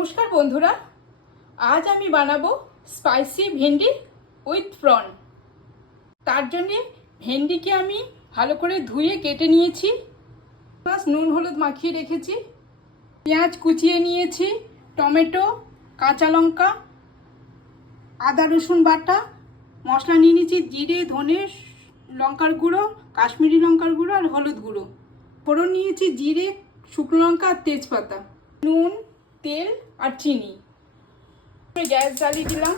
নমস্কার বন্ধুরা, আজ আমি বানাবো স্পাইসি ভেন্ডি উইথ প্রন। তার জন্যে ভেন্ডিকে আমি ভালো করে ধুয়ে কেটে নিয়েছি, প্লাস নুন হলুদ মাখিয়ে রেখেছি। পেঁয়াজ কুচিয়ে নিয়েছি, টমেটো, কাঁচা লঙ্কা, আদা রসুন বাটা, মশলা নিয়ে নিয়েছি জিরে, ধনে, লঙ্কার গুঁড়ো, কাশ্মীরি লঙ্কার গুঁড়ো আর হলুদ গুঁড়ো। ফোড়ন নিয়েছি জিরে, শুকনো লঙ্কা আর তেজপাতা, নুন, তেল আর চিনি। গ্যাস জ্বালিয়ে দিলাম,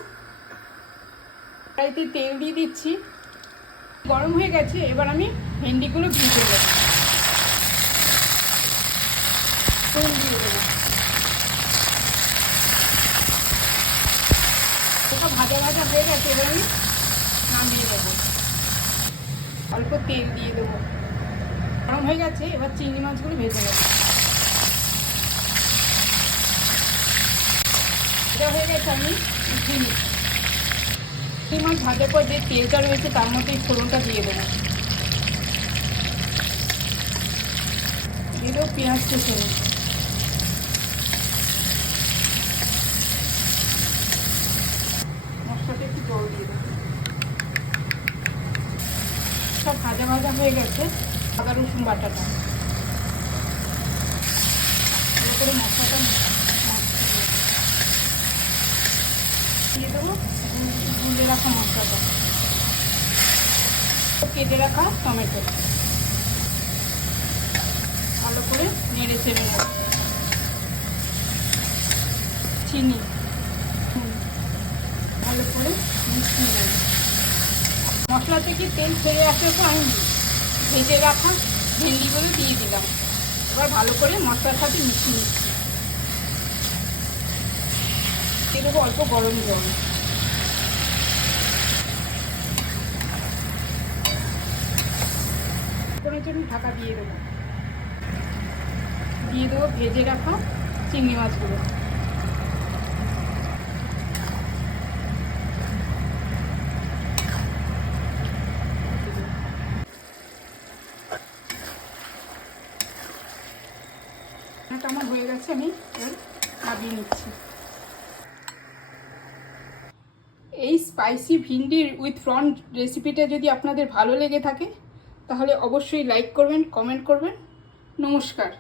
কড়াইতে তেল দিয়ে দিচ্ছি। গরম হয়ে গেছে, এবার আমি ভেন্ডিগুলো ভেজে দেবো। তেল দিয়ে দেবো, ওটা ভাজা ভাজা হয়ে গেছে, এবার আমি নামিয়ে দেবো। অল্প তেল দিয়ে দেবো, গরম হয়ে গেছে, এবার চিংড়ি মাছগুলো ভেজে নেবো। এটা হয়ে গেছে, আমি উঠিয়ে নিচ্ছি। চিংড়ি মাছ ভাজার পর যে তেলটা রয়েছে তার মধ্যে ফোড়নটা দিয়ে দেবো। দিয়ে দেবো পেঁয়াজ কুচি, মশলাটা একটু জল দিয়ে দেবো। সব ভাজা ভাজা হয়ে গেছে, আদা রসুন বাটাটা ভালো করে মশলাটা দিয়ে দেবো। গুঁড়ে রাখা মশলাটা, কেটে রাখা টমেটো ভালো করে নেড়ে চেড়ে নেব। চিনি ভালো করে মিশিয়ে নেব। মশলা থেকে তেল ছেড়ে আসার পর আমি ভেজে রাখা ভেন্ডিগুলো দিয়ে দিলাম। এবার ভালো করে মশলার সাথে মিশিয়ে নিচ্ছি। দিয়ে দেবো অল্প গরম জল। জন্য ঢাকা দিয়ে দেবো। দিয়ে দেবো ভেজে রাখা চিংড়ি মাছগুলো। আমার হয়ে গেছে, আমি নামিয়ে নিচ্ছি। এই স্পাইসি ভিন্ডির উইথ প্রন রেসিপিটা যদি আপনাদের ভালো লেগে থাকে তাহলে অবশ্যই লাইক করবেন, কমেন্ট করবেন। নমস্কার।